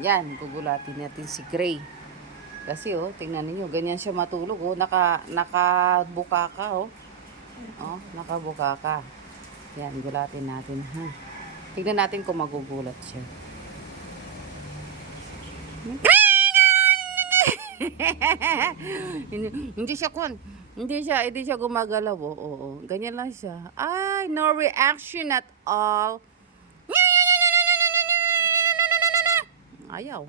Yan, gugulatin natin si Gray. Kasi oh, tingnan niyo, ganyan siya matulog oh, nakabuka ka oh. Oh, nakabuka ka. Yan, gulatin natin ha. Tingnan natin kung magugulat siya. hindi, hindi siya hindi siya gumagalaw oh. Oo, ganyan lang siya. Ay, no reaction at all. Ayaw.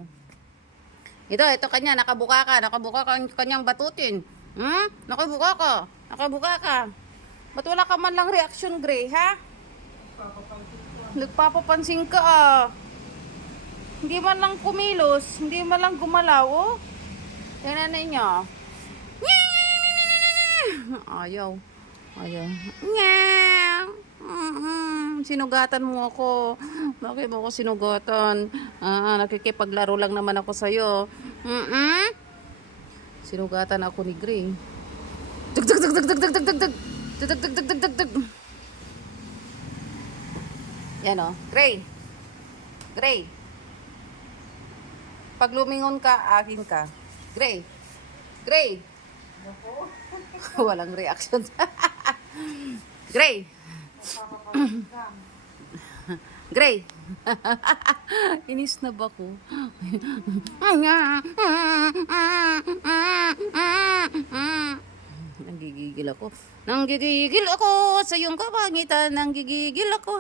Ito nakabuka ka ang kanyang batutin. Nakabuka ka. Nakabuka ka. Ba't wala ka man lang reaction, Gray, ha? Nagpapapansin ka, ah. Hindi man lang kumilos, hindi man lang gumalaw, oh. Tingnan ninyo. Ayaw. Ayaw. Sinugatan mo ako. Bakit mo ako sinugatan? Nakikipaglaro lang naman ako sa'yo. Sinugatan ako ni Gray. Dug dug dug dug dug dug dug dug dug. Dug dug dug dug dug dug. Yan oh. Gray. Gray. Pag lumingon ka, akin ka. Gray. Gray. Walang reaction. Gray. Gray. Inis na ba ko? Nanggigigil ako. Nanggigigil ako sa iyong kapangitan. Nanggigigil ako.